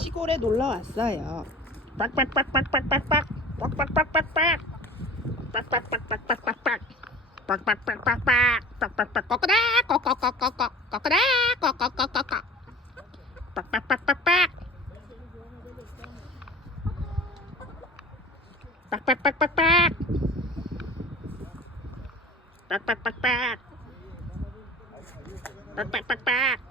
시골에 놀러 왔어요. 빡빡빡빡빡빡빡 빡빡빡빡빡 빡빡빡빡빡빡 빡빡빡빡빡 빡빡빡 꼬꼬다 꼬꼬꼬꼬꼬 꼬꼬다 꼬꼬꼬꼬꼬 빡빡빡빡빡 빡빡빡빡빡 빡빡빡빡 빡빡빡빡